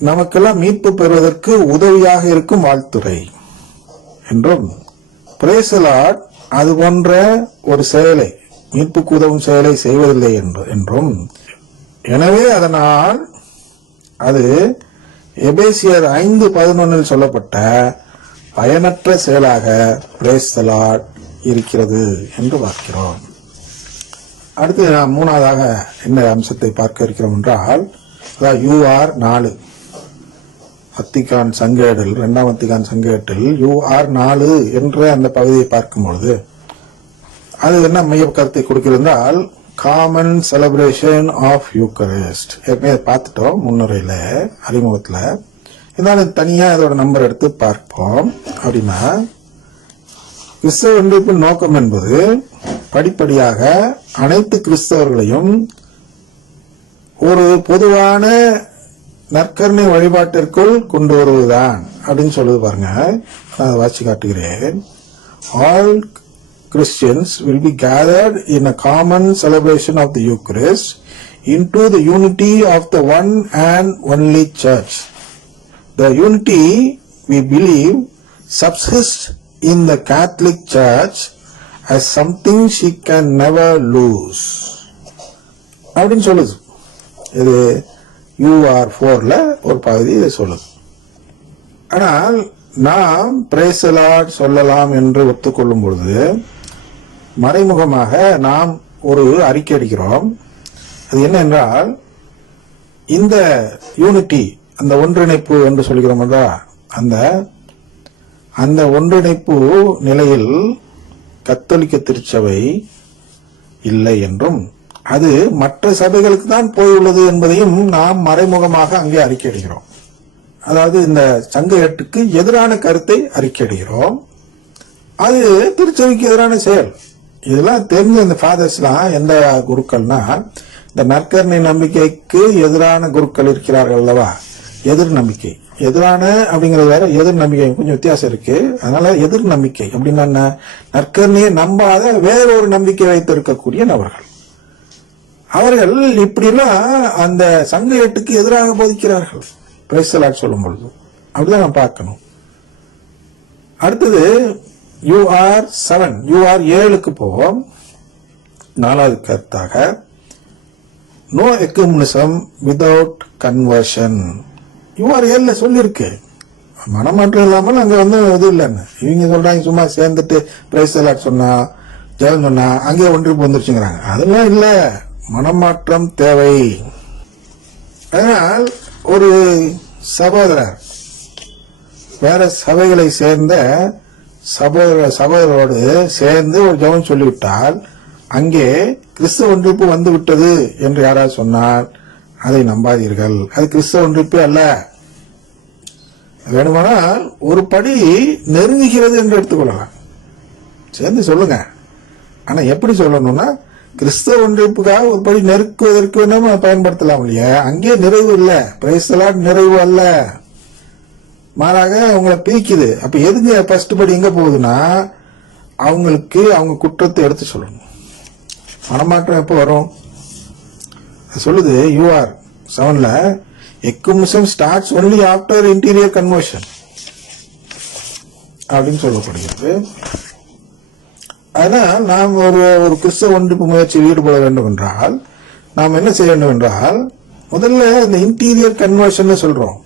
நமக்கெல்லாம் மீட்பு பெறுவதற்கு உதவியாக இருக்கும் வாழ்த்துறை என்றும், பிரேஸ் தி லார்ட் அது போன்ற ஒரு செயலை, மீட்புக்கு உதவும் செயலை செய்வதில்லை என்றும், எனவே அதனால் அது எபேசியர் 5:11 சொல்லப்பட்ட பயனற்ற செயலாக பிரேஸ் தி லார்ட் இருக்கிறது என்று பார்க்கிறோம். அடுத்து நாம் மூணாவதாக என்ன அம்சத்தை பார்க்க இருக்கிறோம் என்றால், UR 4 வத்திக்கான் சங்கேடில், 2ஆம் வத்திக்கான் சங்கேட்டில் UR 4 என்ற அந்த பகுதியை பார்க்கும்பொழுது அது என்ன மைய கருத்தை கொடுக்கிறது என்றால், காமன் செலிப்ரேஷன் ஆஃப் யூக்கரிஸ்ட். ஏற்கனவே பார்த்துட்டோம் முன்னுரையில, அறிமுகத்தில். இருந்தாலும் தனியா அதோட நம்பர் எடுத்து பார்ப்போம். அப்படின்னா, கிறிஸ்தவ ஒன்றிப்பின் நோக்கம் என்பது படிப்படியாக அனைத்து கிறிஸ்தவர்களையும் ஒரு பொதுவான நற்கருணை வழிபாட்டிற்குள் கொண்டு வருவதுதான் அப்படின்னு சொல்லுது பாருங்க. நான் வாசி காட்டுகிறேன். All Christians will be gathered in a common celebration of the Eucharist into the unity of the one and only church. The unity we believe subsists in the Catholic Church as something she can never lose அப்படின்னு சொல்லுது. இது UR 4ல ஒரு பகுதி இதை சொல்லுது. ஆனால் நாம் praise the Lord சொல்லலாம் என்று ஒத்துக்கொள்ளும் பொழுது மறைமுகமாக நாம் ஒரு அறிக்கை அடிக்கிறோம். அது என்ன என்றால், இந்த யூனிட்டி, அந்த ஒன்றிணைப்பு என்று சொல்கிறோம் என்றால், அந்த ஒன்றிணைப்பு நிலையில் கத்தோலிக்க திருச்சபை இல்லை என்றும், அது மற்ற சபைகளுக்கு தான் போயுள்ளது என்பதையும் நாம் மறைமுகமாக அங்கே அறிக்கை அடிக்கிறோம். அதாவது இந்த சங்க ஏட்டுக்கு எதிரான கருத்தை அறிக்கை அடிக்கிறோம். அது திருச்சபைக்கு எதிரான செயல். இதெல்லாம் தெரிஞ்ச இந்த ஃபாதர்ஸ்லாம் எந்த குருக்கள்னா, இந்த நற்கருணை நம்பிக்கைக்கு எதிரான குருக்கள் இருக்கிறார்கள் அல்லவா, எதிர் நம்பிக்கை. எதிரான அப்படிங்கிறது வேற, எதிர் நம்பிக்கை கொஞ்சம் வித்தியாசம் இருக்கு. அதனால எதிர் நம்பிக்கை அப்படின்னா என்ன, நற்கருணையை நம்பாத வேறொரு நம்பிக்கை வைத்திருக்கக்கூடிய நபர்கள். அவர்கள் இப்படிலாம் அந்த சங்க ஏட்டுக்கு எதிராக போதிக்கிறார்கள் பிரேஸ் தி லார்ட் சொல்லும் பொழுது. அப்படிதான் நம்ம பார்க்கணும். அடுத்தது UR 7க்கு போவோம். 4வது கருத்தாக, நோ எக்குமெனிசம் வித்வுட் கன்வர்ஷன். UR 7ல சொல்லிருக்கு, மனமாற்றம் இல்லாமல் அங்க இது இல்லைன்னு. இவங்க சொல்றாங்க சும்மா சேர்ந்துட்டு பிரேஸ் தி லார்ட் சொன்னா, ஜெபம் சொன்னா அங்கே ஒன்றிப்பு வந்துருச்சுங்கிறாங்க. அதெல்லாம் இல்ல, மனமாற்றம் தேவை. அதனால் ஒரு சகோதரர் வேற சபைகளை சேர்ந்த சகோதரோடு சேர்ந்து ஒரு ஜெபம் சொல்லிவிட்டால், அங்கே கிறிஸ்தவ ஒன்றிப்பு வந்து விட்டது என்று யாராவது சொன்னால் அதை நம்பாதீர்கள். அது கிறிஸ்தவ ஒன்றிப்பு அல்ல. வேணுமானால் ஒரு படி நெருங்குகிறது என்று எடுத்துக்கொள்ளலாம், சேர்ந்து சொல்லுங்க. ஆனா எப்படி சொல்லணும்னா, கிறிஸ்தவ ஒன்றிப்புக்காக ஒரு படி நெருக்குவதற்கு வேணும் பயன்படுத்தலாம் இல்லையா. அங்கே நிறைவு இல்லை, பிரைஸ் தி லார்ட் நிறைவு அல்ல, மாறாக அவங்களை பிரிக்குது. அப்ப எதுங்க ஃபர்ஸ்ட் படி எங்க போகுதுன்னா, அவங்களுக்கு அவங்க குற்றத்தை எடுத்து சொல்லணும். மனமாற்றம் எப்போ வரும் சொல்லுது UR 7ல, ecumenism starts only after interior conversion அப்படின்னு சொல்லப்படுகிறது. அதனால் நாம் ஒரு கிறிஸ்தவ ஒன்றிப்பு முயற்சியில் ஈடுபட வேண்டும் என்றால் நாம் என்ன செய்ய வேண்டும் என்றால், முதல்ல இந்த இன்டீரியர் கன்வர்ஷன் சொல்றோம்,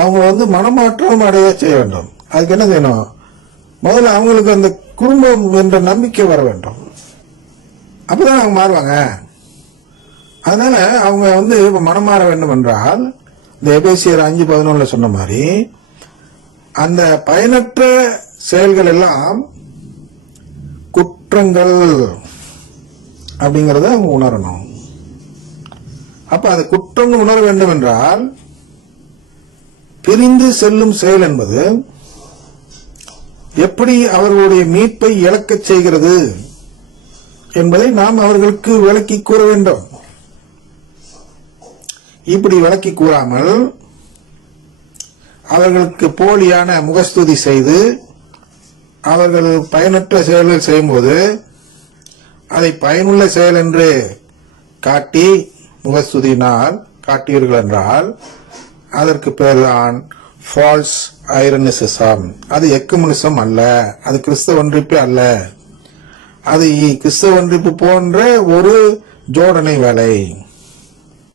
அவங்க மனமாற்றம் அடைய செய்ய வேண்டும். அதுக்கு என்ன செய்யணும், முதல்ல அவங்களுக்கு அந்த குடும்பம் என்ற நம்பிக்கை வர வேண்டும். அப்பதான் அவங்க மாறுவாங்க. அதனால அவங்க இப்ப மனம் மாற வேண்டும் என்றால், இந்த எபேசியர் 5:11 சொன்ன மாதிரி அந்த பயனற்ற செயல்கள் எல்லாம் குற்றங்கள் அப்படிங்கறத அவங்க உணரணும். அப்ப அது குற்றம் உணர வேண்டும் என்றால், பிரிந்து செல்லும் செயல் என்பது எப்படி அவர்களுடைய மீட்பை இழக்கச் செய்கிறது என்பதை நாம் அவர்களுக்கு விளக்கி கூற வேண்டும். இப்படி விளக்கி கூறாமல் அவர்களுக்கு போலியான முகஸ்துதி செய்து அவர்கள் பயனற்ற செயல்கள் செய்யும்போது அதை பயனுள்ள செயல் என்று காட்டி முகஸ்துதியினால் காட்டீர்கள் என்றால் அதற்கு பேர் தான் ஃபால்ஸ் ஐரனிசிசம். அது எக்குமெனிசம் அல்ல, அது கிறிஸ்தவ ஒன்றிப்பு அல்ல, அது கிறிஸ்தவ ஒன்றிப்பு போன்ற ஒரு ஜோடனை வேலை.